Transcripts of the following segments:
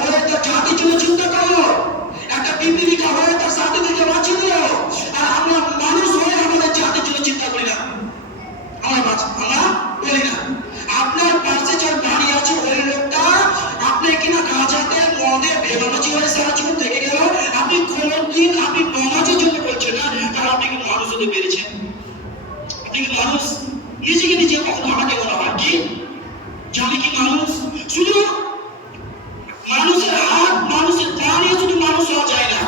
হয়ে তার জাতির জন্য চিন্তা করলো, একটা পিপিলিকা হয়ে তার জাতিকে বাঁচিয়ে দিল। আর আমরা মানুষ হয়ে আমাদের জাতির জন্য চিন্তা করি না, আমরা বলি না। আপনার পাশে যার বাড়ি আছে ওই লোকটা আপনি কিনা গাঁজাতে মদে বেনামাজি হয়ে সারা জীবন থেকে গেল, আপনি কোনদিন আপনি নামাজের জন্য বলছেন না, কারণ আপনি কি মানুষ হতে পেরেছেন? আপনি কি মানুষ? নিজেকে নিজে কখনো আমাকে মনে হয় কি যে আমি কি মানুষ? শুধু মানুষের হাত মানুষের পা নিয়ে শুধু মানুষ হওয়া যায় না,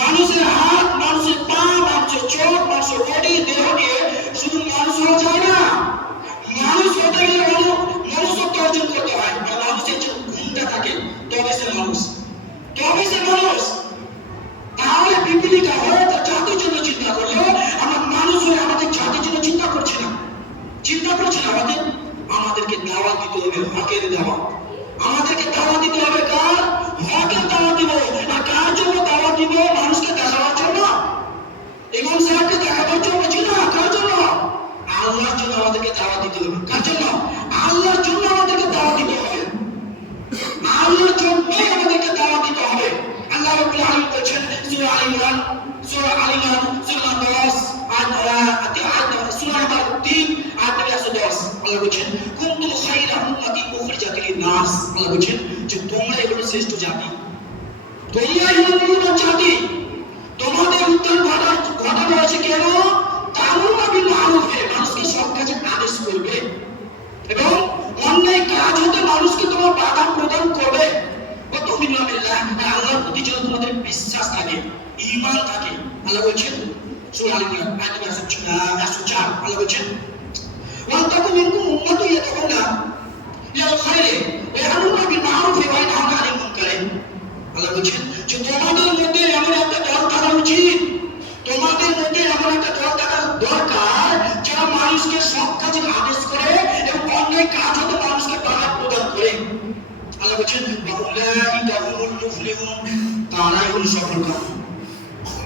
মানুষের হাত মানুষের পা মানুষের চোখ মানুষের বডি দেহ নিয়ে শুধু মানুষ হওয়া যায় না। মানুষ হতে গেলে মনুষ্যত্ব অর্জন করতে হয়, মানুষের যে গুণটা থাকে তবে সে মানুষ, তবে সে মানুষ। তাহলে পিপিলিকা হয়ে তার জাতির জন্য চিন্তা করলো, আমরা মানুষ হয়ে আমাদের জাতির জন্য চিন্তা করছি না। আমাদেরকে দাওয়াত দিতে হবে, হকের দাওয়াত। আমাদেরকে দাওয়াত দিতে হবে কার? হকের দাওয়াত দিব। আর কার জন্য দাওয়াত দিব? মানুষকে দেখাবার জন্য, ইমাম সাহেবকে দেখাবার জন্য ছিল না, কার জন্য? আল্লাহর জন্য আমাদেরকে দাওয়াত দিতে হবে। কার জন্য? আল্লাহর জন্য আমাদেরকে দাওয়াত দিতে হবে, আল্লাহর জন্যই আমাদেরকে দাওয়াত দিতে হবে। আল্লাহ রাব্বুল আলামিন বলেছেন সূরা আল ইমরান সূরা 10 সূরা নাম্বার 3 আয়াত 110, আল্লাহ বলেন কুনতুম খায়রা উম্মাতিন উখরিজাত লিন-নাস। আল্লাহ বলেন যে তোমরাই হলো শ্রেষ্ঠ জাতি, তোমরাই হলো মূল জাতি। তোমাদের উত্তর ঘটানো হয়েছে কেন? তা'মুরুনা বিল মা'রুফ, মানুষকে সৎ কাজের আদেশ করবে এবং অন্যায় কাজ হতে মানুষকে তোমার বাধা প্রদান করবে। তুমিনুনা বিল্লাহ, আল্লাহর প্রতি যেন তোমাদের বিশ্বাস থাকে, ঈমান থাকে। আল্লাহ বলেন সূরা আল ইমরান আয়াত 104, আল্লাহ বলেন ওয়ান্তাকুম মিনকুম উম্মাতুন ইয়াদউনা ইলাল খায়রি ওয়া ইয়া'মুরুনা বিল মা'রুফ ওয়া ইয়ানহাউনা আনিল মুনকার। আল্লাহ বলেন যে তোমাদের মধ্যে এমন একটা দল থাকা উচিত, তোমাদের মধ্যে এমন একটা দল থাকা দরকার যারা মানুষকে সৎ কাজের আদেশ করে এবং অন্যায় কাজ হতে মানুষকে বাধা প্রদান করে। আল্লাহ বলেন উলাইকা হুমুল মুফলিহুন, তারাই হলো সফলকাম।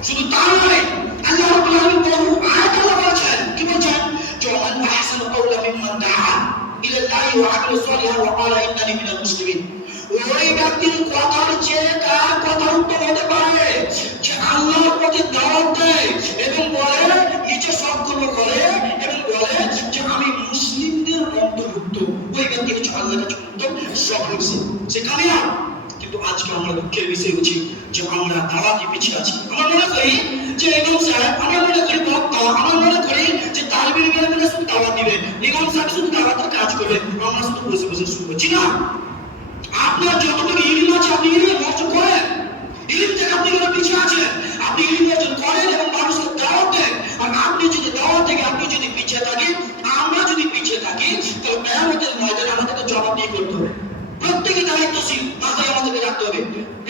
শুধু তাই নয়, আল্লাহ রাব্বুল আলামিন বহু আয়াত আল্লাহ বলেছেন, কি বলেছেন? মান আহসানু কাওলাম মিম্মান দাআ ইলা আল্লাহি ওয়া আমিলা সালিহান ওয়া ক্বালা ইন্নানি মিনাল মুসলিমিন। ওই ব্যক্তির কথার চেয়ে কার কথা উত্তম হতে পারে যে আল্লাহর প্রতি দাওয়াত দেয় এবং বলে নিজে সৎকর্ম করে এবং বলে যে আমি মুসলিমদের অন্তর্ভুক্ত। ওই ব্যক্তি হচ্ছে আল্লাহর কাছে উত্তম সফল, সে কামিয়াব। কিন্তু আজকে আমরা দুঃখের বিষয় হচ্ছে যে আমরা দাওয়াতে পিছিয়ে আছি। আমরা মনে করি যে ইমাম সাহেব, আমরা মনে করি বক্তা, আমরা মনে করি যে তালিবে ইলমের শুধু দাওয়াত দিবে, ইমাম সাহেব শুধু দাওয়াতের কাজ করবে, আমরা শুধু বসে বসে শুনবো। জি না, আপনার যতটুকু ইলম আছে আপনি ইলম অর্জন করেন, ইলম থেকে আপনি কোনো পিছিয়ে আছেন, আপনি ইলম অর্জন করেন এবং মানুষকে দাওয়াত দেন। আর আপনি যদি দাওয়াত থেকে আপনি যদি পিছিয়ে থাকেন, আমরা যদি পিছিয়ে থাকি, তাহলে কিয়ামতের ময়দানে আমাদেরকে জবাবদিহি করতে হবে। প্রত্যেকে দায়িত্বশীল, মাথায় আমাদেরকে রাখতে হবে,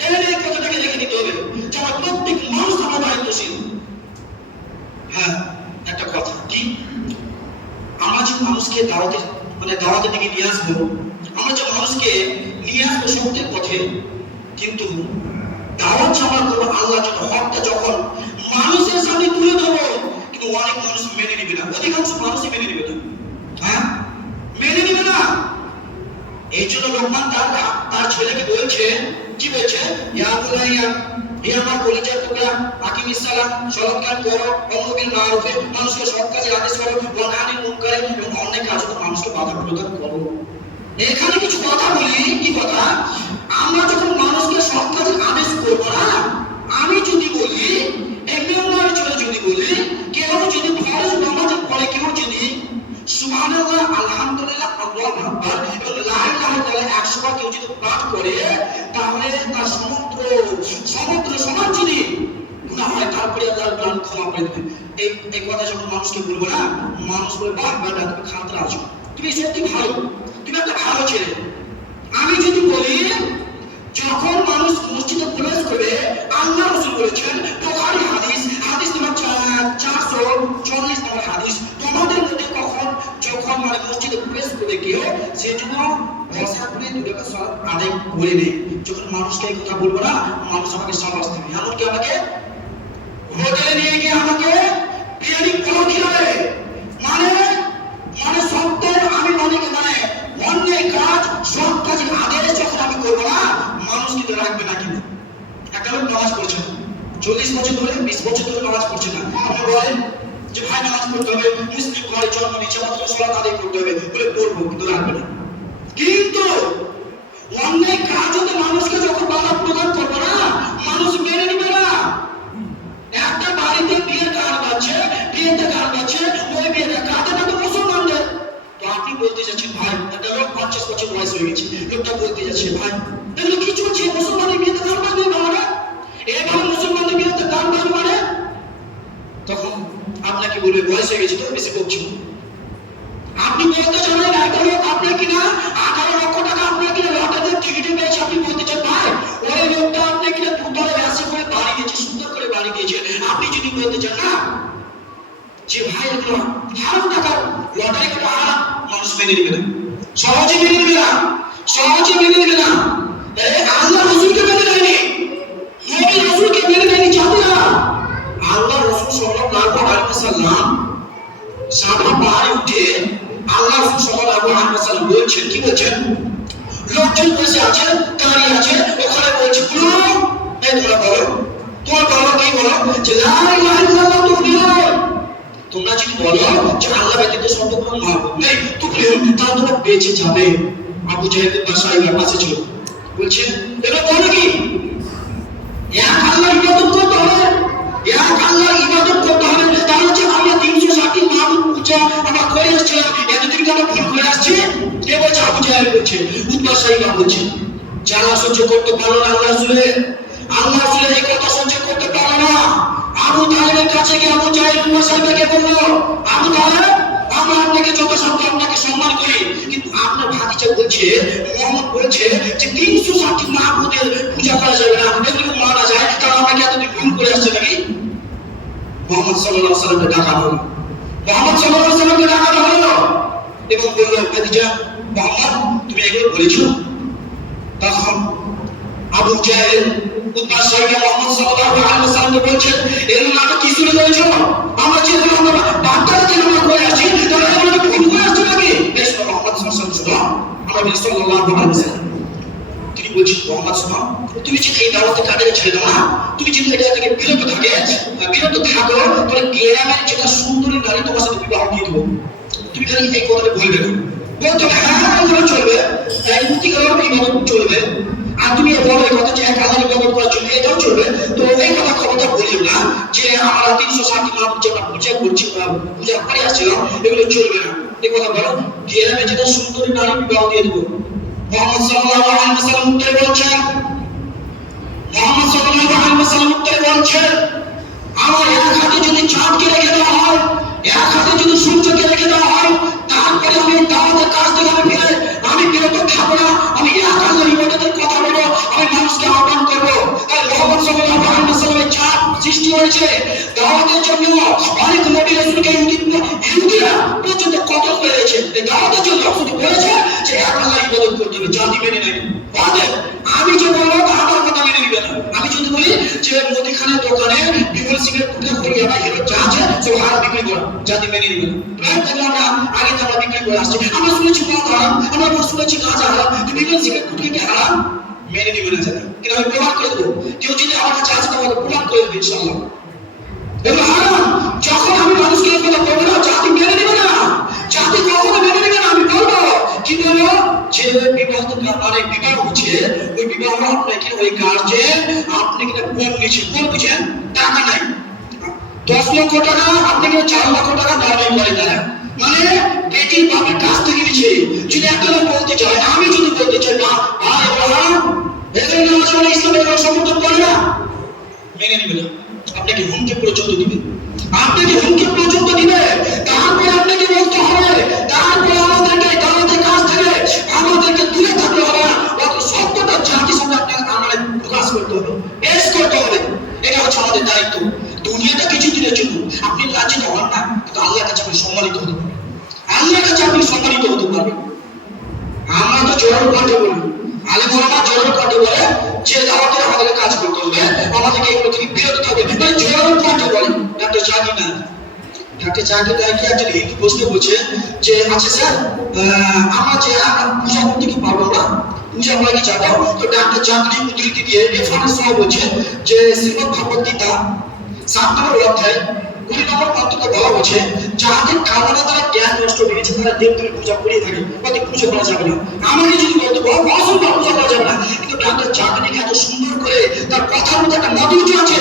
এই কথাটাকে রেখে দিতে হবে যে আমার প্রত্যেক মানুষ আমার দায়িত্বশীল। হ্যাঁ, একটা কথা কি, আমরা যে মানুষকে দাওয়াতের দিকে নিয়ে আসবো, আমরা যে মানুষকে নিয়ে আসবো সত্যের পথে, কিন্তু দাওয়াত আমরা করবো আল্লাহ জন্য, হকটা যখন মানুষের সামনে তুলে ধরবো, কিন্তু অনেক মানুষ মেনে নিবে না, অধিকাংশ মানুষই মেনে নিবে না। হ্যাঁ, মেনে নিবে না। এই জন্য লোকমান তার ছেলেকে বলছে, কি বলছে? ইয়া বুনাইয়া, হে আমার কলিজার টুকরা, আকিমিস সালাত, সালাত কায়েম করো, আমর বিল মারুফে, মানুষকে সৎ কাজের আদেশ করো, ওয়া নাহি আনিল মুনকার, এবং অন্যায় কাজ হতে মানুষকে বাধা প্রদান করো। এখানে কিছু কথা বলি, কি কথা? আমরা যখন মানুষকে সৎ কাজের আদেশ করব না, আমি যদি বলি, এমনি চলে যদি বলি, কেউ যদি ফরজ নামাজের পরে কেউ যদি সুবহানাল্লাহ, আলহামদুলিল্লাহ, আল্লাহু আকবার এবং লা ইলাহা ইল্লাল্লাহ 100 বার কেউ যদি পাঠ করে, তাহলে তার সমুদ্র সমান যদি গুনাহ হয়, তারপরে আল্লাহ তাআলা ক্ষমা করে দেবেন। এই কথা যখন মানুষকে বলবো না, মানুষ বলবে বাহ বেটা তুমি খাতরা আছো, তুমি সত্যি ভালো, তুমি একটা ভালো ছেলে। আমি যদি বলি যখন মানুষ মসজিদে প্রবেশ করবে, আল্লাহ রাসূল বলেছেন, বুখারী হাদিস নম্বর 440 নম্বর হাদিস, তোমাদের মধ্যে যখন মসজিদে প্রবেশ করবে কেউ, সে যেন বসা করে 2 রাকাত সালাত আদায় করে নেয়। যখন মানুষকে এই কথা বলবো না, মানুষ আমাকে সাবাস দেবে, এমনকি আমাকে হোটেলে নিয়ে গিয়ে আমাকে বিরিয়ানি পোলাও খিলাবে। মানে সত্যের আমি অন্যায় কাজ, সৎ কাজের আদেশ যখন আমি করবো না, যে ভাই নামাজ পড়তে হবে, মুসলিম ঘরে জন্ম নিচ্ছে, আমাদের সালাত আদায় করতে হবে, বলে পড়বো, কিন্তু লাগবে না। কিন্তু অন্যায় কাজ হতে মানুষকে যখন বাধা প্রদান করবো না, মানুষ মেনে নিবে না। একটা বাড়িতে বিয়ে গান বাজছে, বিয়েতে গান বাজছে, ওই বিয়েটা কাঁদে না তো মুসলমানদের। তো আপনি বলতে যাচ্ছেন ভাই, একটা লোক 50 বছর বয়স হয়ে গেছে, লোকটা বলতে যাচ্ছে ভাই এগুলো কি চলছে, মুসলমানের বিয়েতে গান বাজবে মানে, এভাবে মুসলমানদের বিয়েতে গান বাজবে মানে। তখন আপনাকে বলবে বয়স হয়ে গেছে তো বেশি বকছি। আপনি বলতে জানেন একটা লোক আপনার কিনা 18 লক্ষ টাকা আপনার কিনা লটারির টিকিটে পেয়েছে, আপনি বলতে চান ভাই ওই লোকটা আপনার কিনা দুধরে রাশি করে বাড়ি দিয়েছে, সুন্দর করে বাড়ি দিয়েছে। আপনি যদি বলতে চান না যে ভাই এগুলো হারাম টাকা, লটারি কাটা হারাম, মানুষ মেনে নেবে না, সহজে মেনে নেবে না, সহজে মেনে নেবে না। আল্লাহ রসুলকে মেনে নেয়নি, নবী রসুলকে মেনে নেয়নি জাতিরা। আল্লাহ রসুল সাল্লাল্লাহু আলাইহি ওয়াসাল্লাম সাদা পাহাড়ে উঠে আল্লাহ রসুল সাল্লাল্লাহু আলাইহি ওয়াসাল্লাম বলছেন, কি বলছেন, লোকজন বসে আছে, দাঁড়িয়ে আছে, ওখানে বলছে গুরু এই তোমরা বলো, তোমার বলো কি বলো, যে লা ইলাহা ইল্লাল্লাহ তুফলিহুন, তোমরা যদি বলো যে আল্লাহ ব্যতীত সত্য কোনো মাবুদ নেই তুফলিহুন, তাহলে তোমরা বেঁচে যাবে। আবু জাহেলের বাসায় পাশে ছিল, বলছেন এটা বলো কি, এক আল্লাহর ইবাদত করতে হবে, এক আল্লাহর ইবাদত করতে হবে। তাহলে যে আমরা 360 মাবুদ পূজা আমরা করে আসছিলাম, এতদিন কেন ভুল করে আসছি? কে বলছে? আবু জাহেল বলছে, উতবা সাইবা বলছে। যারা সহ্য করতে পারলো না আল্লাহ রাসূলের এই কথা সহ্য করতে পারলো না, আবু তালেবের কাছে গিয়ে আবু জাহেল উতবা সাইবাকে বলল, আবু তালেব আমরা আপনাকে যথাসাধ্য আপনাকে সম্মান করি, কিন্তু আপনার ভাতিজা বলছে, মুহাম্মদ বলছে যে 360 মাবুদের পূজা করা যাবে না, এগুলো মানা যায়, তাহলে আমরা কি এতদিন ভুল করে আসছে নাকি? মুহাম্মদ সাল্লাল্লাহু আলাইহি ওয়াসাল্লামকে ডাকা হলো, মুহাম্মদ সাল্লাল্লাহু আলাইহি ওয়াসাল্লামকে ডাকা হলো এবং বলল, ভাতিজা মুহাম্মদ তুমি এগুলো বলেছো? তখন আবু জাহেল উতবা সাইবা মুহাম্মদ সাল্লাল্লাহু আলাইহি ওয়াসাল্লামকে বলছেন, এগুলো না তো কি শুরু করেছো? আমরা যেগুলো আমরা বাচ্চারা যেগুলো করে আসছি, তাহলে এগুলো ভুল করে আসছে নাকি? বেশ মুহাম্মদ সাল্লাল্লাহু আলাইহি ওয়াসাল্লাম তিনি বলছেন, মুহাম্মদ সাল্লাল্লাহু আলাইহি ওয়াসাল্লাম তুমি যদি এই দাওয়াতে কাজে ছেড়ে দাও না, তুমি যদি এটা থেকে বিরত থাকো, তাহলে গ্রামের যেটা সুন্দরী নারী তোমার সাথে বিবাহ দিয়ে দেবো। তুমি খালি এই কথাটা বলবে না, বলতো হ্যাঁ এগুলো চলবে, ইবাদত চলবে, আর তুমি বলো এই কথা যে এক আল্লাহর ইবাদত করা চলবে, এটাও চলবে। তো এই কথা ক্ষমতা বলিও না যে আমরা 360 মাবুদ যেটা পূজা করছি, পূজা করে আসছিলাম, এগুলো চলবে না। এই কথা বলো, গ্রামে যেটা সুন্দরী নারী বিবাহ দিয়ে দেবো। মুহাম্মদ সাল্লাল্লাহু আলাইহি ওয়াসাল্লাম উত্তরে বলছেন, মুহাম্মদ সাল্লাল্লাহু আলাইহি ওয়াসাল্লাম উত্তরে বলছেন, আমার এক হাতে যদি চাঁদকে রেখে দেওয়া হয়, এক হাতে যদি সূর্যকে রেখে দেওয়া হয়, তারপরে আমি দাওয়াতের কাজ থেকে আমি বিরত থাকবো না, আমি এক আল্লাহর ইবাদতের কথা বলবো, আমি মানুষকে আহ্বান করবো। তাই মুহাম্মদ সাল্লাল্লাহু আলাইহি ওয়াসাল্লামের চাপ সৃষ্টি হয়েছে দাওয়াতের জন্য। অনেক নবী রাসূলকে ইহুদিরা পর্যন্ত কতল করেছে এই দাওয়াতের জন্য, শুধু বলেছে যে এক আল্লাহর ইবাদত করতে হবে, জাতি মেনে নেয়। আমি যে বলবো আমার কথা মেনে নিবে না। আমি যদি বলি যে মুদিখানার দোকানে বিমল সিংয়ের টুকরা করিয়া বা হিরো যা আছে সব হার বিক্রি করা, জাতি মেনে নিবে না। প্রায় থেকে আমরা আগে তো আমরা বিক্রি করে আসছি, আমরা শুনেছি মদ হারাম, আমরা শুনেছি গাঁজা হারাম, বিমল সিংয়ের টুকরিকে হারাম, মেনে নিবে না জাতি। কিন্তু আমি প্রমাণ করে দেবো, কেউ যদি আমার কাছে আসে তাহলে প্রমাণ করে দেবে ইনশাআল্লাহ এগুলো হারাম। যখন আমি মানুষকে এই কথা বলবো না, জাতি মেনে নিবে না, জাতি কখনো মেনে নিবে না। আমি বলবো কি বলবো, যে বিবাহ হচ্ছে ওই বিবাহ আপনাকে ওই গার্জেন আপনি কিনা কোন নিচ্ছেন, কোন বুঝেন, টাকা নাই, 10 লক্ষ টাকা আপনি কিনা 4 লক্ষ টাকা দাবি করে তারা, মানে বেটির বাপের কাছ থেকে নিচ্ছে। যদি একটা লোক বলতে চায়, আমি যদি বলতে চাই না ভাই এগুলো নামাজ পড়ে ইসলামের কোনো সমর্থন করে না, মেনে নিবে না, আপনাকে হুমকি পর্যন্ত দিবে, আপনাকে হুমকি পর্যন্ত দিবে। তারপরে আপনাকে বলতে হবে, তারপরে আমাদেরকে দাওয়াতের কাজ থেকে আমাদেরকে দূরে থাকতে হবে না, অত সত্যটা জাতির সামনে আপনাকে আমাদের প্রকাশ করতে হবে, পেশ করতে হবে। এটা হচ্ছে আমাদের দায়িত্ব। দুনিয়াটা কিছু দিনের জন্য আপনি লাঞ্ছিত হন না, কিন্তু আল্লাহর কাছে আপনি সম্মানিত হতে পারবেন, আল্লাহর কাছে আপনি সম্মানিত হতে পারবেন। আমরা তো জোরের কণ্ঠে বলি, আলেম ওলামা জোরের কণ্ঠে বলে যে দাওয়াতের আমাদেরকে কাজ করতে হবে, আমাদেরকে এগুলো থেকে বিরত থাকতে হবে, জোরের কণ্ঠে বলে। ডাক্তার জাকির নায়েক একজন হিন্দু প্রশ্ন করছে যে আচ্ছা স্যার আমরা যে পূজা করতে কি পারবো না, পূজা আমরা কি যাবো? তো ডাক্তার জাকির উদ্ধৃতি দিয়ে রেফারেন্স সহ বলছে যে শ্রীমদ্ ভগবদ্গীতা 7 নম্বর অধ্যায় 2 নম্বর পার্থক্য বলা হচ্ছে, যাদের কামনা দ্বারা জ্ঞান নষ্ট হয়ে গেছে তারা দেবদেবীর পূজা করিয়ে থাকে, তাদের পুজো করা যাবে না। আমাকে যদি বলতে বলো অসম্ভব পূজা করা যাবে না, কিন্তু ডাক্তার জাগনিক এত সুন্দর করে তার কথার মধ্যে একটা মাধুর্য আছে,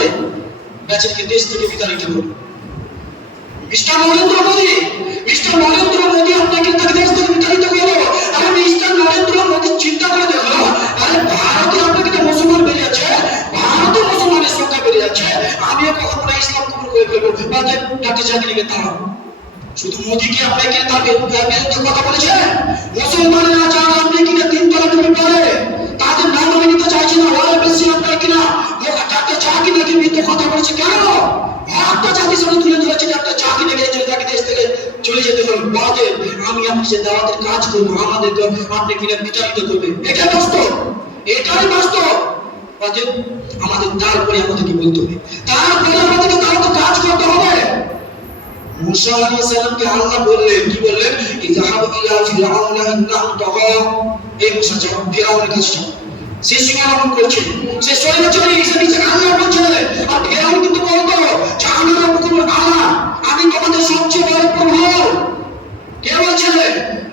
বেচারিকে দেশ থেকে বিতাড়িত করবে। মিস্টার নরেন্দ্র মোদী, মিস্টার নরেন্দ্র মোদী আপনাকে দেশ থেকে বিতাড়িত করলো। আরে মিস্টার নরেন্দ্র মোদী চিন্তা করে দেখো, আরে ভারতে আপনাকে তো মুসলমান বেড়ে যাচ্ছে, ভারতে মুসলমানের সংখ্যা বেড়ে যাচ্ছে, আমিও কখনো ইসলাম কবুল করে ফেলবো, ডাক্তার জাকিরকে তারা শুধু মোদীকে আপনাকে তার বিরুদ্ধে কথা বলেছে। মুসলমানেরা যারা আপনি কিনা 3 তলা টুপি পরে তাদের নাম আমি নিতে চাইছি না, ওরা বেশি আপনার কিনা ডাক্তার জাকিরকে বিরুদ্ধে কথা বলেছে। কেন? একটা জাতির সামনে তুলে ধরেছে ডাক্তার জাকিরকে তাকে দেশ থেকে চলে যেতে হবে, বাদে আমি আপনি যে দাওয়াতের কাজ করবো আমাদেরকে আপনি কিনা বিতাড়িত করবে। এটা বাস্তব, এটাই বাস্তব। আমাদের তারপরে আমাদেরকে বলতে হবে, তারপরে আমাদেরকে দাওয়াতের কাজ করতে হবে। মুসা আলাইহিস সালামকে আল্লাহ বললেন, কি বললেন? ইযহাবু ইলা ফিরআউনা ইন্নাহু তাগা। এই মুসা যাও ফিরআউনের কাছে যাও, সে সীমালঙ্ঘন করছে, সে স্বৈরাচারী, সে নিজে আল্লাহ বলছে। আর ফিরআউন কিন্তু বলতো যে আমার প্রভু আল্লাহ, আমি তোমাদের সবচেয়ে বড় প্রভু। কে বলছে?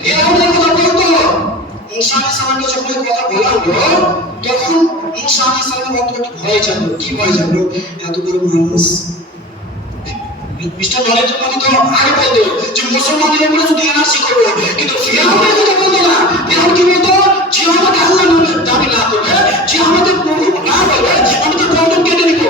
ফিরআউনের কথা বলতো। মুসা আলাইহিস সালামকে যখন কথা বলা হলো তখন মুসা আলাইহিস সালামের অন্তরে ভয় জাগলো। কি ভয় জাগলো? এত বড় মানুষ মিস্টার নরেন্দ্র মোদী তো আগে বলতো যে মুসলমানদের উপরে শুধু এনআরসি করবো, কিন্তু ফিরআউনের কথা বলতো না। ফিরআউন কি বলতো? যে আমাকে আল্লাহ নামে দাবি না করবে, যে আমাদের প্রভু না বলবে, আমি তো গর্দন কেটে দিব।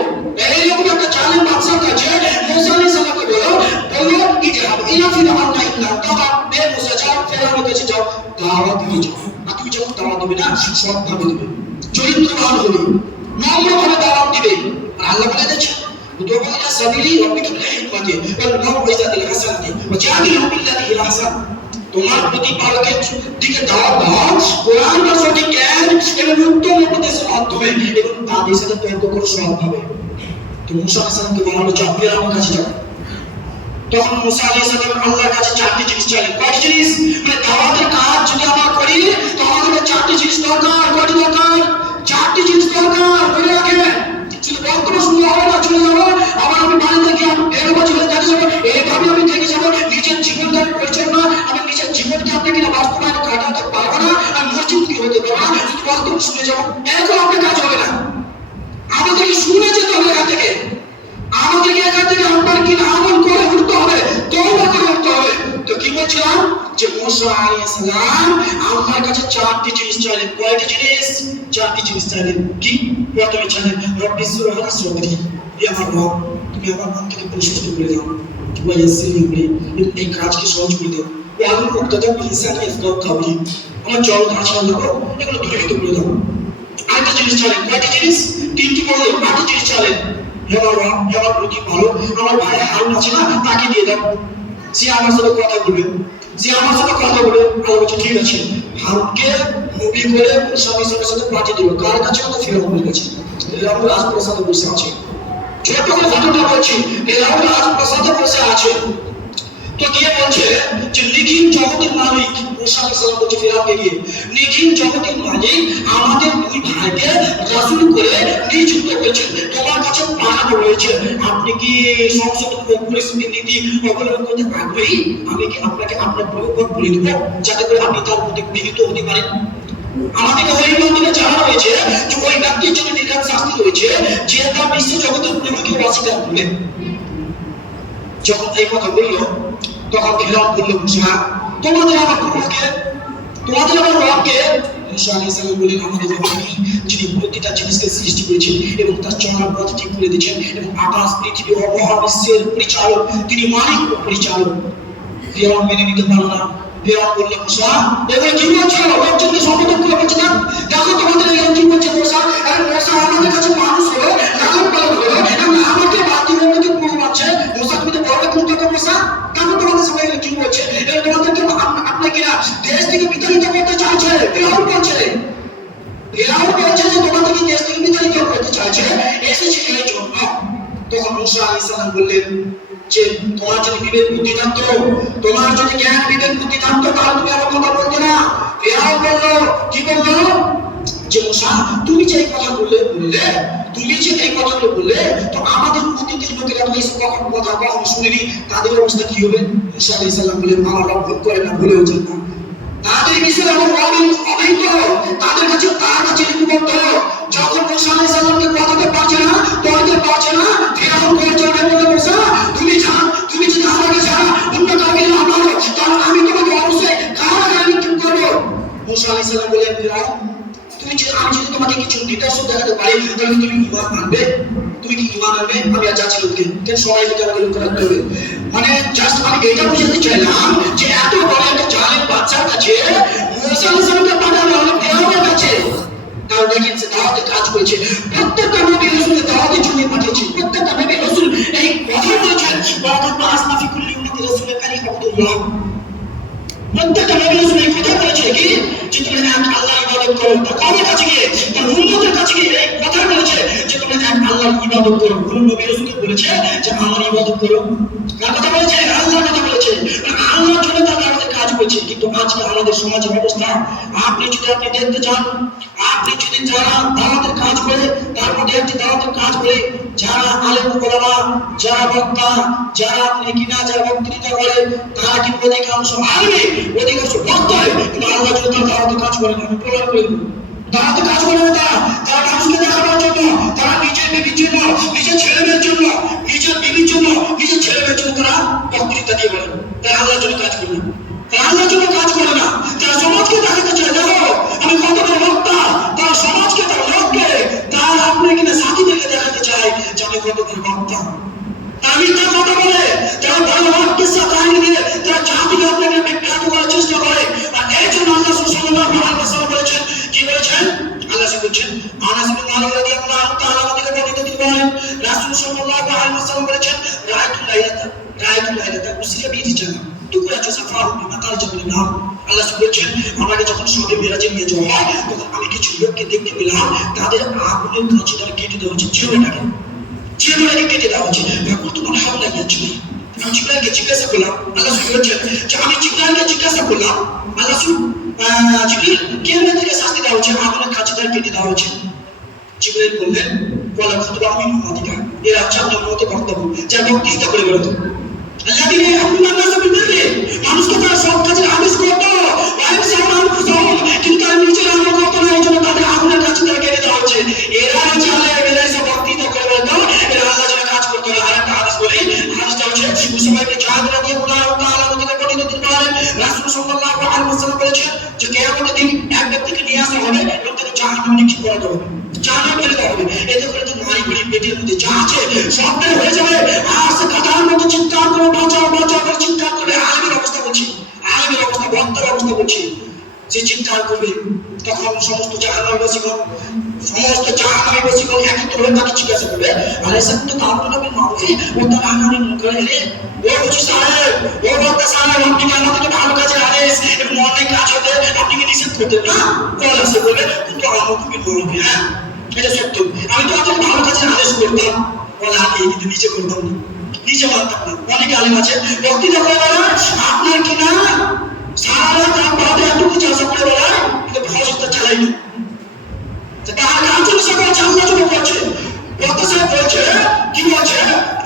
এইরকম একটা জালেম বাদশার কাছে মুসা আলাইহিস সালামকে বললো ইযহাব ইলা ফিরআউনা ইন্নাহু তাগা। হে মুসা যাও ফিরআউনের কাছে যাও, দাওয়াত দিয়ে যাও। আর তুমি যখন দাওয়াত দিবে না সৎভাবে দিবে, চরিত্রবান হবে, নম্রভাবে দাওয়াত দিবে। আর আল্লাহ বলে দিয়েছে ادعو الى سبيل ربك بالحكمه والموعظه الحسنه وجادلهم بالتي هي احسن। তোমার প্রতিপালকের দিকে দাওয়াত দাও, কোরআন বা সঠিক জ্ঞান এবং উত্তম উপদেশের মাধ্যমে, এবং তাদের সাথে তর্ক করো সৎভাবে। তো মুসা আলাইহিস সালামকে বলা হলো যাও ফিরআউনের কাছে যাও। তখন মুসা আলাইহিস সালাম আল্লাহর কাছে 4টি জিনিস চাইলেন। কয়টি জিনিস? মানে দাওয়াতের কাজ যদি আমরা করি তো আমাদের 4টি জিনিস দরকার। কয়টি দরকার? 4টি জিনিস দরকার। মনে রাখবেন, শুধু বক্তব্য শুনলে হবে না, চলে যাবো আবার আমি বাড়িতে গিয়ে এরকম চলে যাতে যাবো, এইভাবে আমি থেকে যাবো, নিজের জীবনকে আমি পরিচালনা, আমি নিজের জীবনকে আপনি কিনা বাস্তবায়ন কাটাতে পারবো না, আমি মসজিদ কি হতে পারবো না, শুধু বক্তব্য শুনে যাবো, এরকম আপনার কাজ হবে না। আমাদেরকে শুনে যেতে হবে এখান থেকে, আমাদেরকে এখান থেকে আপনার কিনা আমল করে উঠতে হবে, তওবা করে উঠতে হবে। তো কি বলছিলাম যে মুসা আলাইহিস সালাম আল্লাহর কাছে 4টি জিনিস চাইলেন। কয়টি জিনিস? 4টি জিনিস চাইলেন। কি? প্রথমে চাইলেন রব্বি ইসরাহ লি সাদরি, হে আমার রব তুমি আমার মনকে পরিশুদ্ধ করে দাও, ওয়াইসির আমরি, এই কাজকে সহজ করে দাও, ওয়াল মুক্তাদা বিলিসানি ইয়াফকাহু কাওলি, আমার চল ধাঁচা লাগো এগুলো দ্রুত করে দাও। আরেকটা জিনিস চাইলেন। কয়টি জিনিস? 3টি বলে 8টি জিনিস চাইলেন। হে আমার রব, হে আমার প্রতি ভালো, আমার ভাই হারুন আছে না, তাকে দিয়ে দাও, যে আমার সাথে কথা বলবে, যে আমার সাথে কথা বলে। আল্লাহ বলছে ঠিক আছে, হারুনকে নবী করে মুসা আলাইহিস সালামের সাথে পাঠিয়ে দিল। কার কাছে? তো ফিরআউনের কাছে। ফিরআউন রাজপ্রাসাদে বসে আছে। ছোট করে ঘটনা বলছি, ফিরআউন রাজপ্রাসাদে বসে আছে। তো গিয়ে বলছে যে নিখিল জগতের মালিক, মুসা আলাইহিস সালাম বলছে ফিরআউনকে গিয়ে, নিখিল জগতের মালিক আমাদের 2 ভাইকে রাসূল করে নিযুক্ত করেছেন, তোমার কাছে পাঠানো হয়েছে। আপনি কি সংসদ পরিস্থিতি নীতি অবলম্বন করতে আগ্রহী? আমি কি আপনাকে আপনার প্রয়োগ বলে দেব যাতে করে আপনি তার প্রতি বিনীত হতে পারেন। আমাদেরকে ওই মাধ্যমে জানানো হয়েছে যে ওই ব্যক্তির জন্য নির্ঘাত শাস্তি রয়েছে যে তার বিশ্ব জগতের প্রভুকে অস্বীকার করবে। যখন এই কথা বলল তখন ফিরআউন বলল মুসা তোমাদের আমার প্রভুকে, তোমাদের আমার রবকে। মুসা আলাইহিস সালাম বললেন আমাদের রব যিনি প্রতিটা জিনিসকে সৃষ্টি করেছেন এবং তার চলার পথ ঠিক করে দিয়েছেন, এবং আকাশ পৃথিবী ও মহাবিশ্বের পরিচালক, তিনি মালিক ও পরিচালক। ফিরআউন মেনে নিতে পারল না। ফিরআউন বলল মুসা এবার কি বলছো? লোকজনকে সম্বোধন করে বলছে না, দেখো তোমাদের এরকম কি বলছে মুসা? আরে মুসা আমাদের কাছে মানুষ হলো, লালন পালন হলো, এবং আমাকে বাতিল অন্যকে প্রভু মানছে। মুসা তুমি তো বড় করতে হবে মুসা, কেন তোমাদের সবাই কি বলছে? এটা তোমাদেরকে আপনাকে না দেশ থেকে বিতাড়িত করতে চাইছে। ফিরআউন বলছে, ফিরআউন বলছে যে তোমাদেরকে দেশ থেকে বিতাড়িত করতে চাইছে, এসেছে এই জন্য। তখন মুসা আলাইহিস সালাম বললেন যে তোমার যদি বিবেক বুদ্ধি থাকতো, তোমার যদি জ্ঞান বিবেক বুদ্ধি থাকতো তাহলে তুমি আমার কথা বলতে না। ফিরআউন বলল, কি বলল? যে মুসা তুমি যে এই কথা বললে তুমি যে এই কথাগুলো বললে, তো আমাদের অতীতের লোকেরা তো এইসব কথা কখনো শুনেনি, তাদের অবস্থা কি হবে? মুসা আলাইহিস সালাম বললেন আল্লাহ ভুল করে না, ভুলেও যান না। তাদের বিষয়ে অবহিত, তাদের কাছে তার কাছে লিপিবদ্ধ। যখন মুসা আলাইহিস সালামকে কথাতে পারছে না, বলতে পারছে না, ফিরআউন গর্জনে বলল মুসা তুমি যান, তুমি যদি আমাকে ছাড়া অন্য কাউকে না মারো তাহলে আমি তোমাকে অবশ্যই কারাগারে নিক্ষেপ করবো। মুসা আলাইহিস সালাম বললেন ফিরআউন আমি যদি তোমাকে কিছু নিদর্শন দেখাতে পারি তাহলে তুমি ঈমান আনবে? তুমি কি ঈমান আনবে? আমি আর যাচ্ছি লোককে কেন সবাই যদি আমাকে লক্ষ্য রাখতে হবে। মানে জাস্ট আমি এটা বুঝাতে চাইলাম যে এত বড় একটা জালেম বাচ্চার কাছে মুসা আলাইহিস সালামকে পাঠানো হলো ফেরাউনের কাছে। তাও দেখেন সে দাওয়াতের কাজ করেছে, প্রত্যেকটা নবী রাসূলকে দাওয়াতের জন্য পাঠিয়েছে, প্রত্যেকটা নবী রাসূল এই কথা বলেছেন ওয়ালাকাদ বা'আসনা ফি কুল্লি উম্মাতিন রাসূলান আন ই'বুদুল্লাহ। প্রত্যেকটা নবী রাসূল এই কথা বলেছে কি যে তুমি এক আল্লাহর ইবাদত করো। তো কাদের কাছে গিয়ে? তার উম্মতের কাছে গিয়ে এই কথা বলেছে যে তুমি এক আল্লাহর ইবাদত করো। কোন নবী রাসূলকে বলেছে যে আল্লাহর ইবাদত করো? কার কথা বলেছে? আল্লাহর কথা বলেছে। আল্লাহর জন্য তারা আমাদের কাজ করছে। কিন্তু আজকে আমাদের সমাজের অবস্থা আপনি দেখতে চান, আপনি যদি যারা দাওয়াতের কাজ করে তার মধ্যে একটি দাওয়াতের কাজ করে যারা আলেম ওলামা, যারা বক্তা, যারা আপনি কিনা যারা বক্তৃতা করে তারা কি অধিকাংশ আলেম, অধিকাংশ বক্তা হয়, কিন্তু আল্লাহ যদি তার দাওয়াতের কাজ করে না, আমি প্রমাণ করে দেব দাওয়াতের কাজ করে না। তারা মানুষকে দেখানোর জন্য, তারা নিজের বিবির জন্য, নিজের ছেলেমেয়ের জন্য, নিজের বিবির জন্য, নিজের ছেলেমেয়ের জন্য তারা বক্তৃতা দিয়ে বলেন, তারা আল্লাহর জন্য কাজ করে না, তারা আল্লাহর জন্য কাজ করে না। তারা সমাজকে দেখাতে চায় দেখো আমি কত বড় বক্তা, তারা সমাজকে তার লোককে তার আপনি কিনা সাথীদেরকে দেখাতে চায় যে আমি কত বড় বক্তা। আমি তার কথা বলে যারা বড় বড় কিসসা কাহিনী দিয়ে তারা জাতিকে আপনাকে বিভ্রান্ত করার চেষ্টা করে। আর এই জন্য আল্লাহ সাল্লাল্লাহু আলাইহি ওয়াসাল্লাম বলেছেন, কি বলেছেন? আল্লাহ বলছেন আনাস বিন মালিক রাদিয়াল্লাহু তাআলা থেকে বর্ণিত তিনি বলেন রাসূল সাল্লাল্লাহু আলাইহি ওয়াসাল্লাম বলেছেন রাআইতুল লাইলাতা উসরিয়া বিহি জান্নাহ তুকরাজু সাফাহু বিমাতাল জান্নাহ। আল্লাহ বলছেন আমাকে যখন শবে মিরাজে নিয়ে যাওয়া হয় তখন আমি কিছু লোককে দেখতে পেলাম তাদের আগুনের কাঁচিটা কেটে দেওয়া হচ্ছে, জিহ্বাটাকে কেটে দেওয়া হচ্ছে। এখন তোমার হামলা যাচ্ছে না। আমি জিবরাইলকে জিজ্ঞাসা করলাম, আল্লাহ বলছেন যে আমি জিবরাইলকে জিজ্ঞাসা করলাম আল্লাহ জিবরাইল কেন এদেরকে শাস্তি দেওয়া হচ্ছে, আগুনের কাঁচিটা কেটে দেওয়া হচ্ছে? জিবরাইল বললেন বলা খুতবা মিন উম্মতিকা, এরা জান্নাতের মতো বক্তব্য যা বক্তৃতা করে বেরোতো আল্লাযীনা ইয়াকুলুনা নাসা বিল বিররি, মানুষকে তারা সৎ কাজের আদেশ করতো ওয়াইসাউনা আনফুসাহুম, কিন্তু তারা নিজের আমল করতো না, এই জন্য তাদের আগুনের কাঁচিটা কেটে দেওয়া হচ্ছে। এরা জালে এরা সব বক্তৃতা করে বেরোতো, এরা আল্লাহর জন্য কাজ করতো না। আরেকটা হাদিস বলি, হাদিসটা হচ্ছে উসামা ইবনে জাদ রাদিয়াল্লাহু তাআলা থেকে বর্ণিত তিনি বলেন রাসূল সাল্লাল্লাহু আলাইহি ওয়াসাল্লাম বলেছেন যে কিয়ামতের দিন এক ব্যক্তিকে নিয়ে আসা হবে এবং তাকে জাহান্নামে নিক্ষেপ করা হবে, জাহান্নামে ফেলে দেওয়া হবে। এতে করে তো নারী বুড়ি পেটের মধ্যে যা আছে সব বের হয়ে যাবে, আর সে কাঁটার মতো চিৎকার করে বাঁচাও বাঁচাও করে চিৎকার করবে। আলেমের অবস্থা বলছি, আলেমের অবস্থা, বক্তার অবস্থা বলছি, যে চিৎকার করবে তখন সমস্ত জাহান্নামীবাসীগণ একত্র হয়ে তাকে জিজ্ঞাসা করবে আলাইসা কুনতুম তা'মুরুনা বিল মা'রুফি ওয়া তানহাউনা আনিল মুনকার, ও হুজুর সাহেব, ও বক্তা সাহেব, আপনি কি আমাদেরকে ভালো কাজের আদেশ এবং অন্যায় কাজ হতে আপনি কি নিষেধ করতেন না? বলা সে বলবে কিন্তু আ'মুরু বিল মা'রুফি, হ্যাঁ এটা সত্য, আমি তো আপনাকে ভালো কাজের আদেশ করতাম। বলা আমি কিন্তু নিজে করতাম না, নিজে মানতাম না। অনেক আলেম আছে বক্তৃতা করে বলে আপনার কিনা সারা রাত বাদে এতটুকু চাষা করে বেড়ায় কিন্তু ভাষাটা চালাইনি, তার কাজ হচ্ছে আল্লাহর জন্য করছে। বক্তা সাহেব বলছে কি বলছে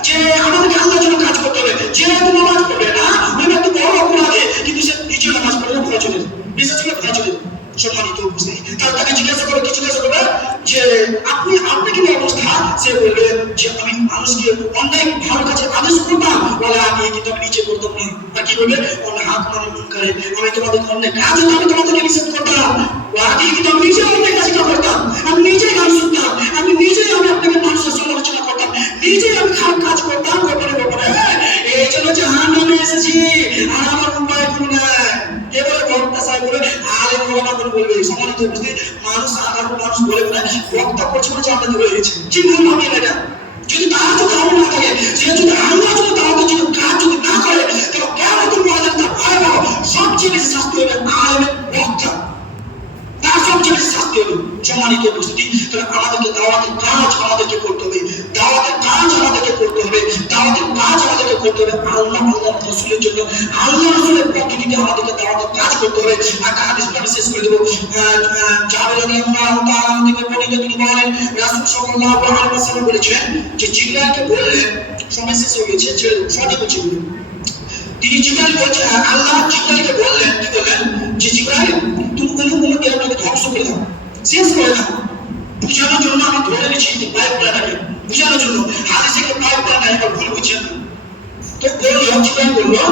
যে আমাদেরকে আল্লাহর জন্য কাজ করতে হবে, যে নামাজ পড়বে না ওই ব্যক্তি বড় অপরাধী, কিন্তু সে নিজে নামাজ পড়ে না, ভয় চলে বিশেষ করে ভয় চলে। সম্মানিত উপস্থিতি, তাকে জিজ্ঞাসা করে কি জিজ্ঞাসা করবে যে আপনি কি অবস্থা? সে বলবে যে আমি মানুষকে অন্যায় ভালো কাজে আদেশ করতাম, বলে আমি কিন্তু আমি নিচে করতাম না। আর কি বলবে অন্যায় হাত মানে মন করে আমি তোমাদের অন্যায় কাজ হতো আমি তোমাদেরকে নিষেধ করতাম, আগে কিন্তু আমি নিজে অন্যায় কাজটা করতাম, আমি নিজেই গান শুনতাম, আমি নিজেই আমি আপনাকে মানুষের সমালোচনা করতাম, নিজেই আমি খারাপ কাজ করতাম গোপনে গোপনে, এই জন্য জাহান্নামে এসেছি আর আমার উপায় কোনো নাই। এবারে বক্তা সাহেব বলে আলেম ওলামা বলবে সম্মানিত উপস্থিতি মানুষ সাধারণ মানুষ বলে না বক্তা করছে মানে জান্নাতে হয়ে গেছে, কি ভুল ভাবলেন এটা? যদি তার যদি আমল না থাকে, সে যদি আল্লাহ যদি তাওয়াক্কুল যদি কাজ যদি না করে তাহলে কিয়ামতের ময়দানে তার ভয়াবহ সবচেয়ে বেশি শাস্তি হবে আলেমের বক্তা, তার সবচেয়ে বেশি শাস্তি হবে। সম্মানিত উপস্থিতি, তাহলে আমাদেরকে দাওয়াতের কাজ আমাদেরকে করতে হবে, দাওয়াতের কাজ আমাদেরকে করতে হবে, দাওয়াতের কাজ আমাদেরকে করতে হবে। আল্লাহ রাসূলের জন্য, আল্লাহ রাসূলের পদ্ধতিতে আমাদেরকে দাওয়াতের কাজ করতে হবে। একটা হাদিস আমি শেষ করে দেব। জাবের রাদিয়াল্লাহু তাআলা থেকে বর্ণিত, তিনি বলেন রাসূল সাল্লাল্লাহু আলাইহি ওয়াসাল্লাম বলেছেন যে জিবরাইলকে বললেন, সময় শেষ হয়ে গেছে, ছেড়ে দেব, সঠিক হচ্ছে। তিনি জিবরাইল বলছেন, আল্লাহ জিবরাইলকে বললেন, কি বললেন, যে জিবরাইল তুমি উলুগুলোকে আপনাকে ধ্বংস করে দাও, শেষ করে দাও। বুঝানোর জন্য আমি ধরে নিচ্ছি পাইপ প্ল্যানটাকে, বুঝানোর জন্য হাদিসে একটা পাইপ প্ল্যান নাই, এটা ভুল বুঝছেন না। তো বললো, জিবরাইল বললো,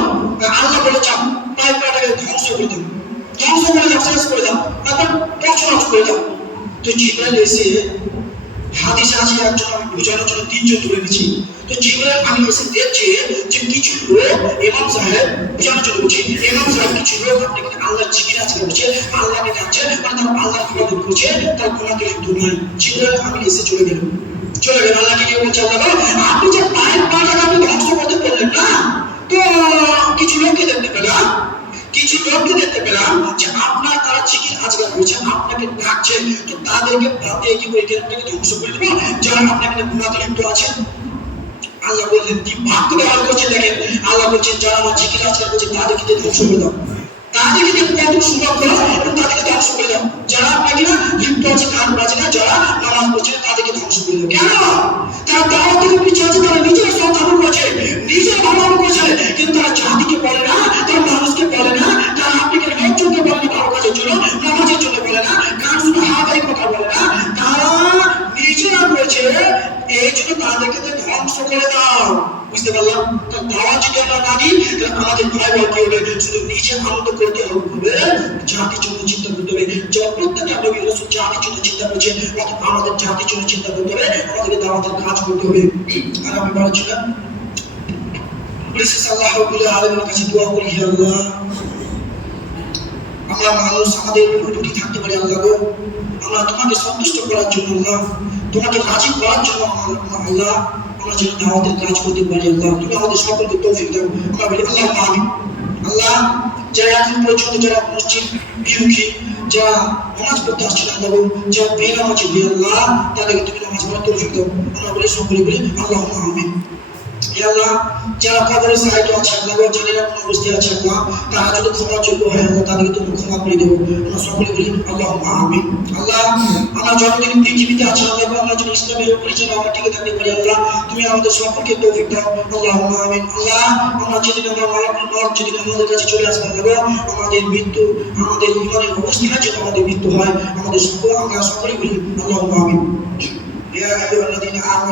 আল্লাহ বলে চাপ পাইপ প্ল্যানটাকে ধ্বংস করে দাও, ধ্বংস করে দাও, শেষ করে দাও, তারপর তছনছ করে দাও। তো জিবরাইল এসে, হাদিসে আছে একজন, আমি বোঝানোর জন্য তিনজন ধরে নিচ্ছি। তো জিবরাইল আমি এসে দেখছি যে কিছু লোক, ইমাম সাহেব, বোঝানোর জন্য বলছি, ইমাম সাহেব কিছু লোক আপনি আল্লাহ জিকির আজকে করছে, আল্লাহকে ডাকছে, মানে তারা আল্লাহর ইবাদত করছে, তার গুনাহকে লিপ্ত নয়। জিবরাইল আমি এসে চলে গেল, আল্লাহকে গিয়ে বলছে, আল্লাহ আপনি যে পায়ের পাটাকে আপনি ধ্বংস করতে বললেন না, তো কিছু লোককে দেখতে পেলাম, কিছু লোককে দেখতে পেলাম যে আপনার তারা জিকির আজকাল করছে, আপনাকে ডাকছে, তো তাদেরকে বাদে কি করে আপনাকে ধ্বংস করে দেবো যারা আপনাকে গুনাহতে লিপ্ত আছে। আল্লাহ বললেন, কি ভাগ্য ব্যবহার করছে দেখেন, আল্লাহ বলছেন যারা আমার জিকির আজকাল করছে তাদেরকে ধ্বংস করে দাও, তাদেরকে কত সুযোগ করো এবং তাদেরকে ধ্বংস করে দাও। যারা আপনাকে না লিপ্ত আছে, গান বাজে না, যারা নামাজ পড়ছে তাদেরকে ধ্বংস করে দাও। কেন? তারা দাওয়াত থেকে পিছিয়ে আছে, তারা নিজের সন্তান করছে, নিজের ভালো করছে, কিন্তু তারা জাতিকে বলে না, তারা মানুষকে বলে না, তারা আপনাকে লোকজনকে বলে না, ভালো কাজের জন্য, নামাজের জন্য বলে না, গান শুনে হাওয়াই কথা বলে না, তারা নিজেরা করেছে, এই জন্য তাদেরকে ধ্বংস করে দাও। বুঝতে পারলাম? তো দাওয়াত যদি আমরা না দিই, তাহলে আমাদের ভয় কি হবে? শুধু নিজে আনন্দ করতে হবে, জাতির জন্য চিন্তা করতে হবে। যখন প্রত্যেকটা নবী রাসূল জাতির জন্য চিন্তা করছে, আমাদের জাতির জন্য চিন্তা করতে হবে, আমাদেরকে দাওয়াতের কাজ করতে হবে। আর আমি বলছিলাম, আল্লাহ রাব্বুল আলামিনের কাছে দোয়া করি, হে আল্লাহ, আমরা মানুষ, আমাদের দুটি থাকতে পারি আল্লাহ গো, আমরা তোমাকে সন্তুষ্ট করার জন্য, আল্লাহ তোমাকে রাজি করার জন্য, আল্লাহ আমরা যেন দাওয়াতের কাজ করতে পারি। আল্লাহ তুমি আমাদের সকলকে তৌফিক দাও। আমরা বলি আল্লাহ আমিন। আল্লাহ যারা এখন পর্যন্ত যারা মসজিদ বিমুখী, যারা নামাজ পড়তে আসছে না, আল্লাহ যারা বেনামাজি, আল্লাহ তাদেরকে তুমি নামাজ পড়ার তৌফিক দাও। আমরা বলি সকলে বলি আল্লাহ আমিন। আল্লাহ যারা কবরে সাহিত্য আছে, আল্লাহ জানি না কোন অবস্থায় আছে, আল্লাহ তারা যদি ক্ষমার যোগ্য হয়, আল্লাহ তাদেরকে তুমি ক্ষমা করে দেবো। আমরা সকলে বলি আল্লাহ আমিন। আল্লাহ আমরা যতদিন পৃথিবীতে আছি, আল্লাহ আমরা যদি ইসলামের উপরে যেন আমরা টিকে থাকতে পারি, আল্লাহ তুমি আমাদের সকলকে তৌফিক দাও। আল্লাহ আমিন। আল্লাহ আমরা যেদিন আমরা মরণ যেদিন আমাদের কাছে চলে আসবে, আল্লাহ আমাদের মৃত্যু, আমাদের ইমানের অবস্থায় যেন আমাদের মৃত্যু হয়, আমাদের সকল আমরা সকলে বলি আল্লাহ আমিন। ইয়া আইয়ুহাল্লাযীনা আমানু